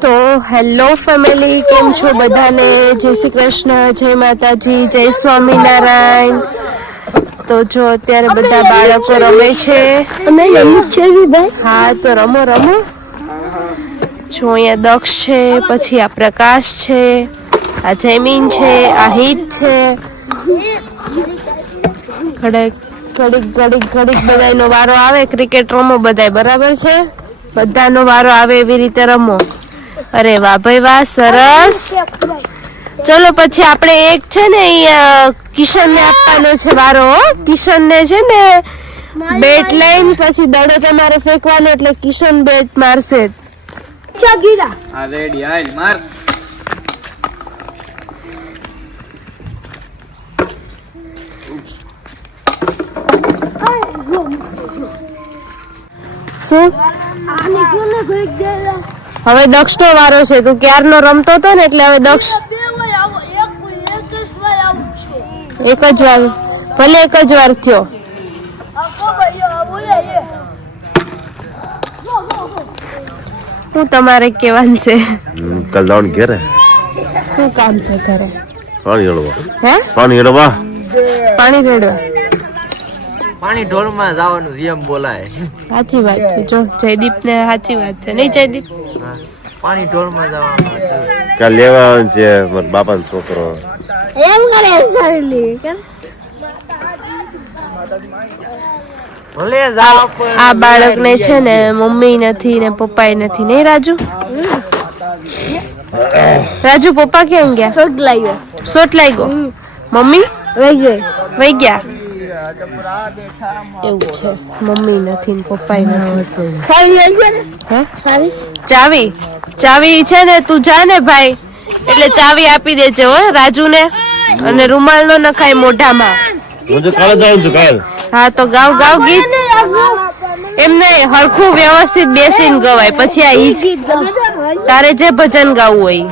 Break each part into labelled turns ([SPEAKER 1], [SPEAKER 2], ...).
[SPEAKER 1] તો hello family કેમ છો બધાને? જય શ્રી કૃષ્ણ જય માતાજી જય સ્વામિનારાયણ. તો જો અત્યારે બધા બાળકો રમે છે. હા તો રમો રમો. જો અહીંયા દક્ષ છે પછી આ પ્રકાશ છે આ જયમીન છે આ હિત છે. ઘડેક ઘડીક ઘડીક ઘડીક બધાનો વારો આવે ક્રિકેટ રમો બધાય બરાબર છે? બધાનો વારો આવે એવી રીતે રમો. અરે વાહ ભાઈ વાહ સરસ. ચલો પછી આપણે એક છે ને અહીંયા કિશનને આપવાનો છે વારો. કિશનને છે ને બેટ લઈને પછી દડો તમારે ફેંકવાનો એટલે કિશન બેટ મારશે.
[SPEAKER 2] આ રેડી માર.
[SPEAKER 1] શું? હવે દક્ષનો વારો છે. તું ક્યારનો રમતો હતો ને એટલે હવે દક્ષ
[SPEAKER 3] એક જ
[SPEAKER 1] વાર. ભલે એક જ વાર થયો. શું તમારે કેવાનું છે?
[SPEAKER 4] કાલ જવાનું ઘેરે.
[SPEAKER 1] શું કામ છે ઘરે?
[SPEAKER 4] પાણી રેડવા
[SPEAKER 1] હે?
[SPEAKER 4] પાણી રેડવા
[SPEAKER 1] પાણી રેડવા.
[SPEAKER 2] પાણી ઢોળમાં જવાનું જેમ બોલાય.
[SPEAKER 1] સાચી વાત છે જો જયદીપ ને સાચી વાત છે. નહીં જયદીપ?
[SPEAKER 2] પાણી ઢોળમાં જવાનું
[SPEAKER 4] કાલ લેવા આવવાનું છે મારા બાપાનો છોકરો?
[SPEAKER 3] એમ કરે સારી કેમ?
[SPEAKER 2] ભલે જાવ પણ
[SPEAKER 1] આ બાળકને છે ને મમ્મી નથી ને પપ્પાય નથી. નહીં રાજુ? રાજુ પપ્પા ક્યાં ગયા?
[SPEAKER 3] સોટ લાગ્યો.
[SPEAKER 1] સોટ લાગ્યો? મમ્મી?
[SPEAKER 3] વહી ગઈ.
[SPEAKER 1] વહી ગયા? એવું છે. મમ્મી નથી ને પપ્પાય નથી.
[SPEAKER 3] સારી આવી ને?
[SPEAKER 1] હે?
[SPEAKER 3] સારી
[SPEAKER 1] ચાવી. ચાવી છે ને તું જા ને ભાઈ. એટલે ચાવી આપી દેજે હો રાજુને અને રૂમાલ નો નખાય મોઢામાં.
[SPEAKER 4] હું તો કાલે જવાનું છું કાલ.
[SPEAKER 1] હા તો ગાવ ગાવ ગીત. એમ નહીં હરખું વ્યવસ્થિત બેસીને ગવાય. પછી આ હિચ તારે જે ભજન ગાવું હોય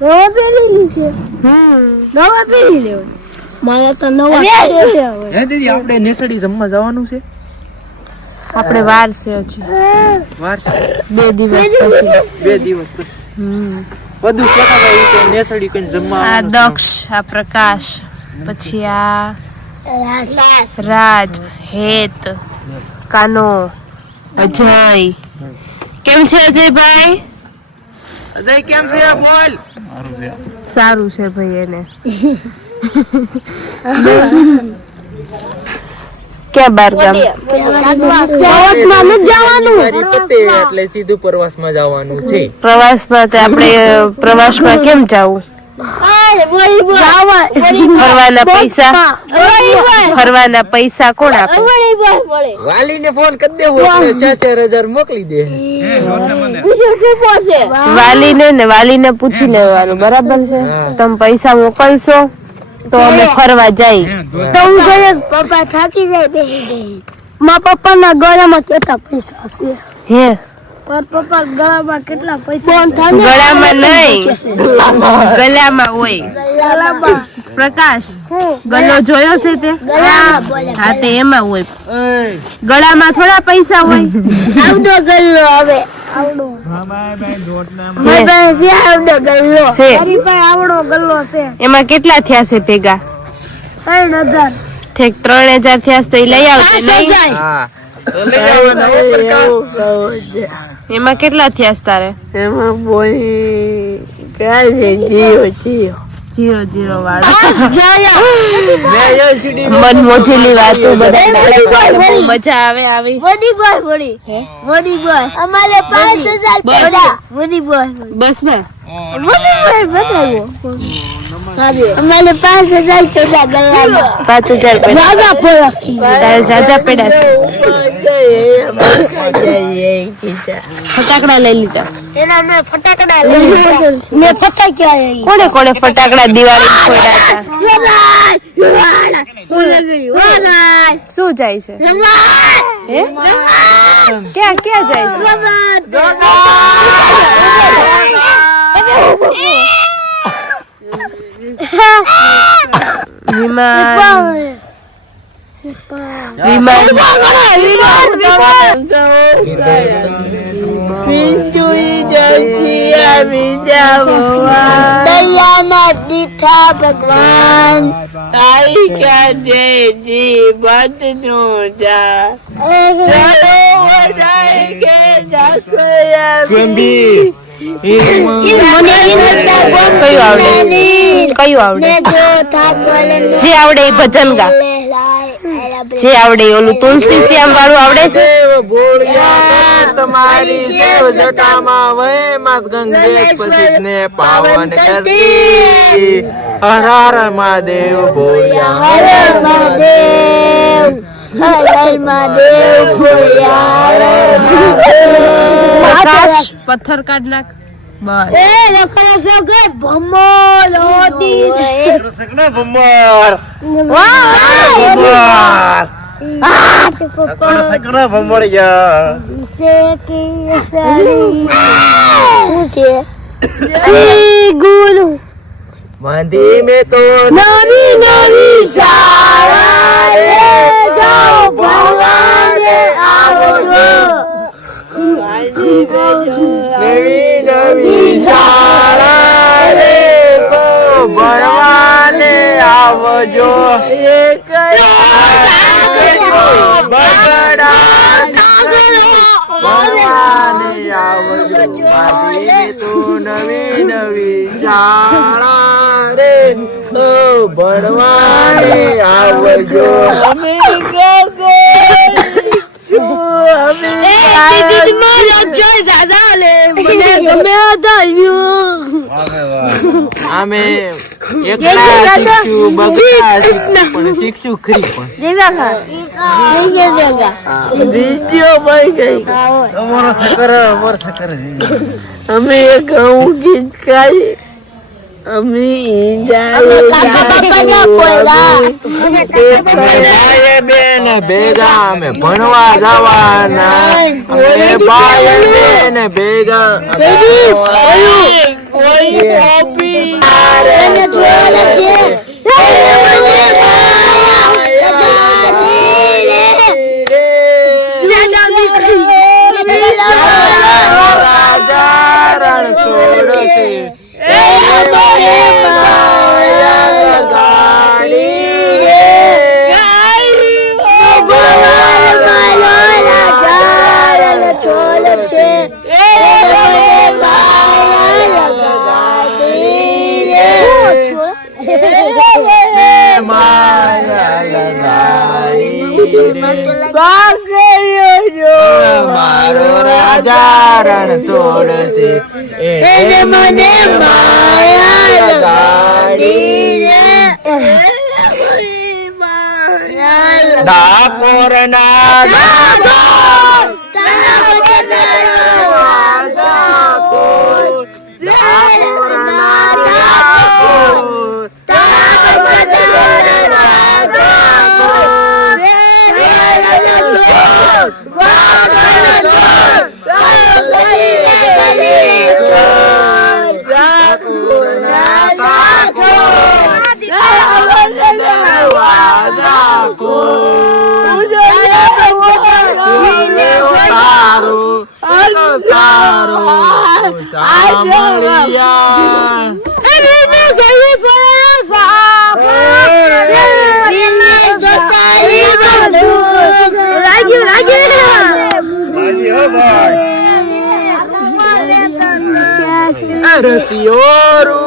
[SPEAKER 3] નવા પહેરી લીધી નવા પહેરી લેવા મારા તો નવા છે.
[SPEAKER 2] હે દીદી આપણે નેસડી જમવા જવાનું છે?
[SPEAKER 1] આપણે વાર છે હજી.
[SPEAKER 2] વાર
[SPEAKER 1] બે દિવસ પછી.
[SPEAKER 2] બે દિવસ પછી. બધું નેસડી કઈ જમવા
[SPEAKER 1] આ દક્ષ આ પ્રકાશ પછી આ રાજ. હેત કાનો અજય. કેમ છે અજયભાઈ?
[SPEAKER 2] અજય કેમ છે? બોલ.
[SPEAKER 1] સારું છે ભાઈ એને. ક્યાં બાર ગામ
[SPEAKER 3] પ્રવાસમાં જવાનું?
[SPEAKER 2] પતે એટલે સીધું પ્રવાસમાં જવાનું છે.
[SPEAKER 1] પ્રવાસમાં તે આપણે પ્રવાસમાં કેમ જવું? ફરવાના પૈસા. ફરવાના પૈસા કોણ આપે?
[SPEAKER 2] વાલીને ફોન કરી દેવો ચાર ચાર હજાર મોકલી દે.
[SPEAKER 1] વાલીને ને વાલીને પૂછી લેવાનું બરાબર છે? તમે પૈસા મોકલશો તો અમે ફરવા જાય
[SPEAKER 3] તો હું ઘરે પપ્પા થાકી જાય બેસી જાય ના પપ્પાના ગળામાં કેટલા પૈસા
[SPEAKER 1] હે?
[SPEAKER 3] પપ્પા ગળામાં કેટલા પૈસા
[SPEAKER 1] ગળામાં નહીં. ગલામાં હોય. પ્રકાશ ગલો જોયો છે તે? હા તે એમાં હોય. ગળામાં થોડા પૈસા હોય.
[SPEAKER 3] આવડો ગલ્લો હવે. આવડો. આવડો ગલ્લો
[SPEAKER 1] છે. એમાં કેટલા થયા છે ભેગા?
[SPEAKER 3] ત્રણ હજાર.
[SPEAKER 1] ઠેક ત્રણ હજાર થયા છે તો એ લઈ આવશે નહીં? એમાં કેટલા થયા તારે?
[SPEAKER 3] એમાં બોલી ક્યાં છે? જીઓ જીઓ
[SPEAKER 1] જીરો જીરો વાળો.
[SPEAKER 2] મેં
[SPEAKER 1] મન મોજેલી વાતો બધા મજા આવે આવી.
[SPEAKER 3] બસ. મોદી મોદી બસ અમારે બસ બતાવો. અમારે પાંચ હજાર પડ્યા ગલ્લામાં
[SPEAKER 1] પાંચ હજાર પેડા
[SPEAKER 3] જાજા પડ્યા
[SPEAKER 1] તારે જાજા પડ્યા છે. ફટાકડા લઈ લીધા.
[SPEAKER 3] એના મેં ફટાકડા લઈ મેં ફટાકડા લઈ
[SPEAKER 1] કોને કોને ફટાકડા દિવાળી ફોડ્યા હતા? શું જાય છે? ક્યાં ક્યાં જાય છે? Wiman. Wiman.
[SPEAKER 3] Wiman. Wiman. Mencuri
[SPEAKER 2] janji
[SPEAKER 1] kami semua.
[SPEAKER 3] Di tabanan.
[SPEAKER 2] Aika jadi batnuda.
[SPEAKER 3] Lalu
[SPEAKER 2] wadaiga jakuya. Ini mana ini? Kayu awal.
[SPEAKER 1] કયું આવડે? જે આવડે એ ભજન ગા. જે આવડે ઓલું તુલસી શ્યામ વાળું આવડે છે?
[SPEAKER 2] તમારી દેવ જટામાં વહે માત ગંગેશ પાવન કરતી. હર હર મહાદેવ ભોળિયા
[SPEAKER 3] હર મહાદેવ હર મહાદેવ ભોળિયા
[SPEAKER 1] આકાશ. પથ્થર કાઢ નાખ. બસ.
[SPEAKER 3] એ લખા સગે ભમો લોતી રે
[SPEAKER 2] ભમર? યાર?
[SPEAKER 3] સે કેસરી પૂછે શ્રી ગુરુ.
[SPEAKER 2] મંદી મે તો
[SPEAKER 3] નવી નવી શાળા રે આવજો
[SPEAKER 2] એક તો નવી નવી શાળા રે ભણવાને આવજો અમે અમે એકલા શીખશું બગડા શીખશું પણ શીખશું ખરી પણ. વિડિયો ભાઈ ગઈ અમારો સકર અમારો સકર અમે ઘઉં ગીત ખાઈ અમે બેન ભેગા અમે ભણવા જવાના. અમે ભાઈ બેન ભેગા અમે કોઈ લગાડી રે મારો રાજા રણ છોડશે એને મને માયા લગાડી ડાકોર ના Dakor Dakor Senhor!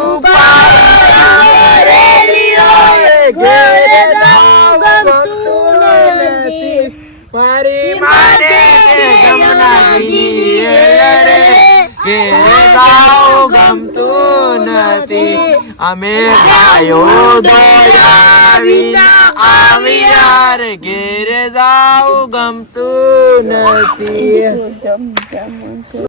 [SPEAKER 2] Amén. Ayuda, vida, aviar, quieres algo, tú no